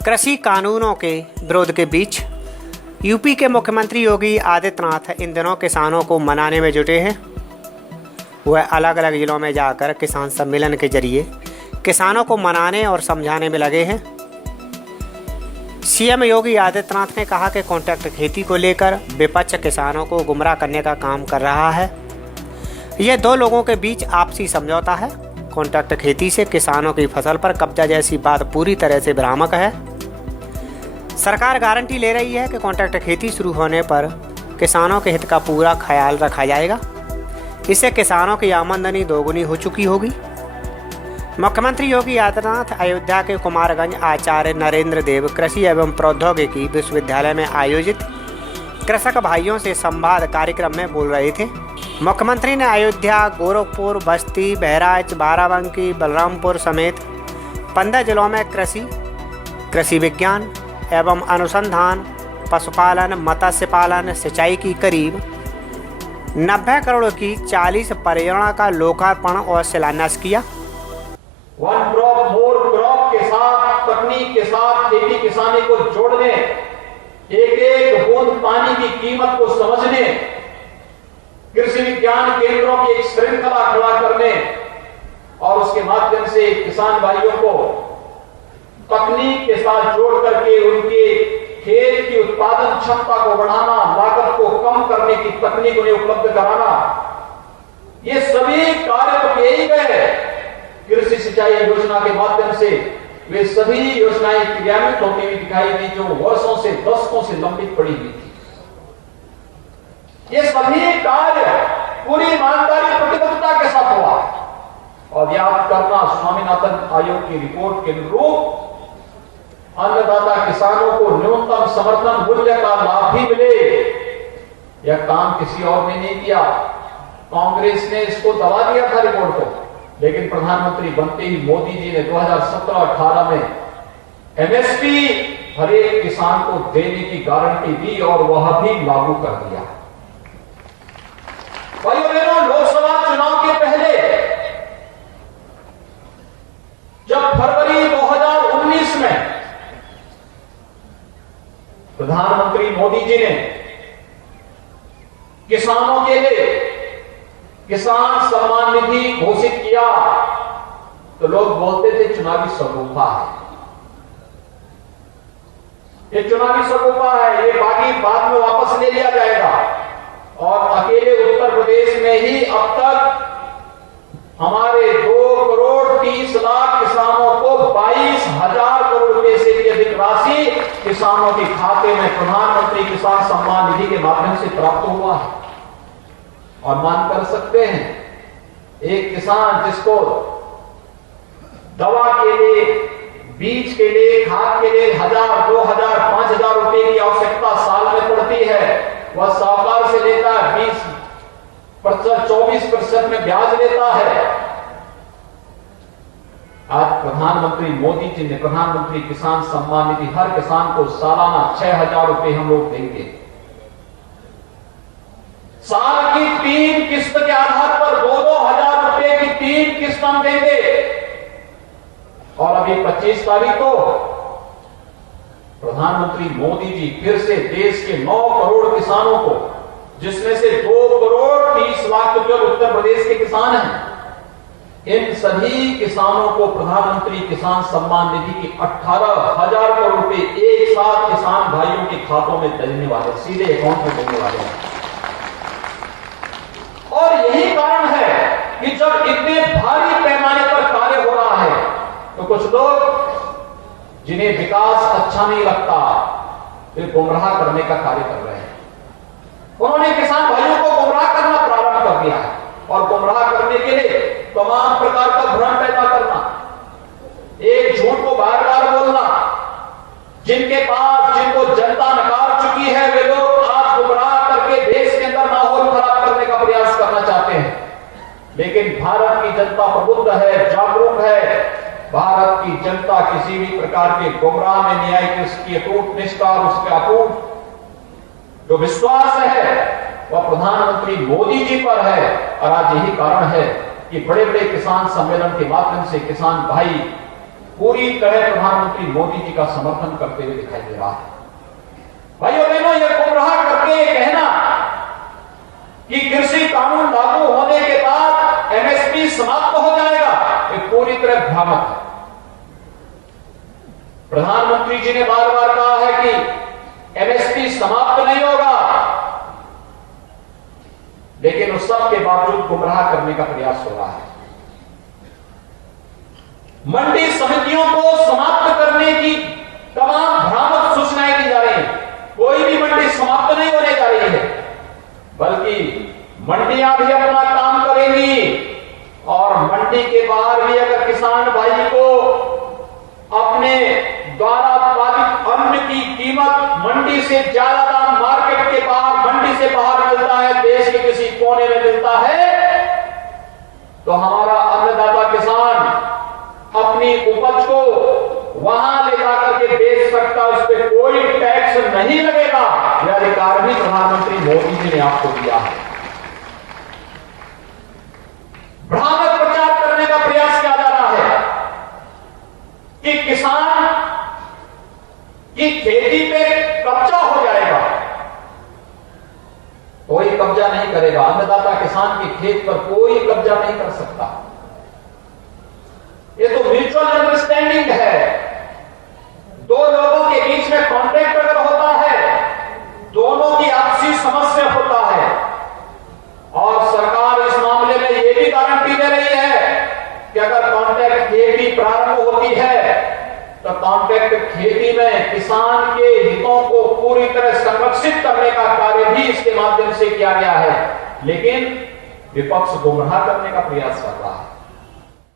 कृषि कानूनों के विरोध के बीच यूपी के मुख्यमंत्री योगी आदित्यनाथ इन दिनों किसानों को मनाने में जुटे हैं। वह अलग अलग जिलों में जाकर किसान सम्मेलन के जरिए किसानों को मनाने और समझाने में लगे हैं। सीएम योगी आदित्यनाथ ने कहा कि कॉन्ट्रैक्ट खेती को लेकर विपक्ष किसानों को गुमराह करने का काम कर रहा है। यह दो लोगों के बीच आपसी समझौता है। कॉन्ट्रैक्ट खेती से किसानों की फसल पर कब्जा जैसी बात पूरी तरह से भ्रामक है। सरकार गारंटी ले रही है कि कॉन्ट्रैक्ट खेती शुरू होने पर किसानों के हित का पूरा ख्याल रखा जाएगा। इससे किसानों की आमदनी दोगुनी हो चुकी होगी। मुख्यमंत्री योगी आदित्यनाथ अयोध्या के कुमारगंज आचार्य नरेंद्र देव कृषि एवं प्रौद्योगिकी विश्वविद्यालय में आयोजित कृषक भाइयों से संवाद कार्यक्रम में बोल रहे थे। मुख्यमंत्री ने अयोध्या, गोरखपुर, बस्ती, बहराइच, बाराबंकी, बलरामपुर समेत 15 जिलों में कृषि विज्ञान एवं अनुसंधान, पशुपालन, मत्स्य पालन, सिंचाई की करीब 90 करोड़ की 40 परियोजना का लोकार्पण और शिलान्यास किया। वन क्रॉप मोर क्रॉप के साथ, तकनीक के साथ खेती किसानी को जोड़ने, एक एक बूंद पानी की कीमत को समझने, कृषि विज्ञान केंद्रों की एक श्रृंखला खड़ा करने और उसके माध्यम से किसान भाइयों को तकनीक के साथ जोड़ करके उनके खेत की उत्पादन क्षमता को बढ़ाना, लागत को कम करने की तकनीक उन्हें उपलब्ध कराना, ये सभी कार्य तो किए ही गए। कृषि सिंचाई योजना के माध्यम से वे सभी योजनाएं क्रियान्वित होती हुई दिखाई दी जो वर्षों से, दशकों से लंबित पड़ी हुई थी। ये सभी कार्य पूरी ईमानदारी प्रतिबद्धता के साथ हुआ और याद करना, स्वामीनाथन आयोग की रिपोर्ट के अनुरूप अन्नदाता किसानों को न्यूनतम समर्थन मूल्य का लाभ भी मिले, यह काम किसी और ने नहीं किया। कांग्रेस ने इसको दबा दिया था रिपोर्ट को, लेकिन प्रधानमंत्री बनते ही मोदी जी ने 2017-18 में एमएसपी हर एक किसान को देने की गारंटी दी और वह भी लागू कर दिया। भाइयों बहनों, लोकसभा चुनाव के पहले जब फरवरी 2019 में प्रधानमंत्री मोदी जी ने किसानों के लिए किसान सम्मान निधि घोषित किया तो लोग बोलते थे चुनावी सगोफा है, ये चुनावी सगोफा है, ये बाकी बाद में वापस ले लिया जाएगा। और अकेले उत्तर प्रदेश में ही अब तक हमारे 2 करोड़ 30 लाख किसानों को 22,000 करोड़ रुपए से भी अधिक राशि किसानों के खाते में प्रधानमंत्री किसान सम्मान निधि के माध्यम से प्राप्त हुआ है। और मान कर सकते हैं, एक किसान जिसको दवा के लिए, बीज के लिए, खाद के लिए 1,000, 2,000, 5,000 रुपए की आवश्यकता साल में पड़ती है, वह साहूकार से लेता है 20%, 24% में ब्याज लेता है। आज प्रधानमंत्री मोदी जी ने प्रधानमंत्री किसान सम्मान निधि हर किसान को सालाना 6,000 रुपए हम लोग देंगे। साल की 3 किस्त के आधार पर 2-2 हजार रुपए की 3 किस्त हम देंगे। और अभी 25 तारीख को प्रधानमंत्री मोदी जी फिर से देश के 9 करोड़ किसानों को, जिसमें से 2 करोड़ 30 लाख तो केवल उत्तर प्रदेश के किसान हैं, इन सभी किसानों को प्रधानमंत्री किसान सम्मान निधि की 18,000 करोड़ रुपए एक साथ किसान भाइयों के खातों में देने वाले, सीधे अकाउंट में देने वाले हैं। और यही कारण है कि जब इतने भारी पैमाने पर कार्य हो रहा है तो कुछ लोग जिन्हें विकास अच्छा नहीं लगता वे गुमराह करने का कार्य कर रहे हैं। उन्होंने किसान भाइयों को गुमराह करना प्रारंभ कर दिया है और गुमराह करने के लिए तमाम प्रकार का भ्रम पैदा करना, एक झूठ को बार बार बोलना, जिनको जनता नकार चुकी है वे लोग आज गुमराह करके देश के अंदर माहौल खराब करने का प्रयास करना चाहते हैं। लेकिन भारत की जनता प्रबुद्ध है, जागरूक है। भारत की जनता किसी भी प्रकार के गुमराह में नहीं आई कि उसकी अटूट निष्ठा और उसका अटूट जो विश्वास है वह प्रधानमंत्री मोदी जी पर है। और आज यही कारण है कि बड़े बड़े किसान सम्मेलन के माध्यम से किसान भाई पूरी तरह प्रधानमंत्री मोदी जी का समर्थन करते हुए दिखाई दे रहा है। भाइयों बहनों, यह गुमराह करके ये कहना कि कृषि कानून लागू होने के बाद एमएसपी समाप्त हो जाएगा, ये पूरी तरह भ्रामक है। प्रधानमंत्री जी ने बार बार कहा है कि एमएसपी समाप्त नहीं होगा, लेकिन उस सब के बावजूद गुमराह करने का प्रयास हो रहा है। मंडी समितियों को समाप्त करने की तमाम भ्रामक सूचनाएं दी जा रही हैं। कोई भी मंडी समाप्त नहीं होने जा रही है, बल्कि मंडियां भी अपना काम करेंगी और मंडी के बाहर भी अगर किसान भाई को अपने द्वारा उत्पादित अन्न की कीमत मंडी से ज्यादा दाम मार्केट के बाहर, मंडी से बाहर मिलता है, देश के किसी कोने में मिलता है, तो हमारा अन्नदाता किसान अपनी उपज को वहां ले जाकर के बेच सकता, उस पर कोई टैक्स नहीं लगेगा। यह अधिकार भी प्रधानमंत्री मोदी जी ने आपको दिया है। भ्रामक प्रचार करने का प्रयास किया जा रहा है कि किसान की खेती पे कब्जा हो जाएगा। कोई कब्जा नहीं करेगा, अन्नदाता किसान के खेत पर कोई कब्जा नहीं कर सकता। ये तो म्यूचुअल अंडरस्टैंडिंग है। दो लोगों के बीच में कॉन्ट्रैक्ट अगर होता है, दोनों की आपसी समस्या होता है, और सरकार इस मामले में यह भी गारंटी दे रही है कि अगर कॉन्ट्रैक्ट खेती प्रारंभ होती है तो कॉन्ट्रैक्ट खेती में किसान के हितों को पूरी तरह संरक्षित करने का कार्य भी इसके माध्यम से किया गया है। लेकिन विपक्ष गुमराह करने का प्रयास कर रहा है।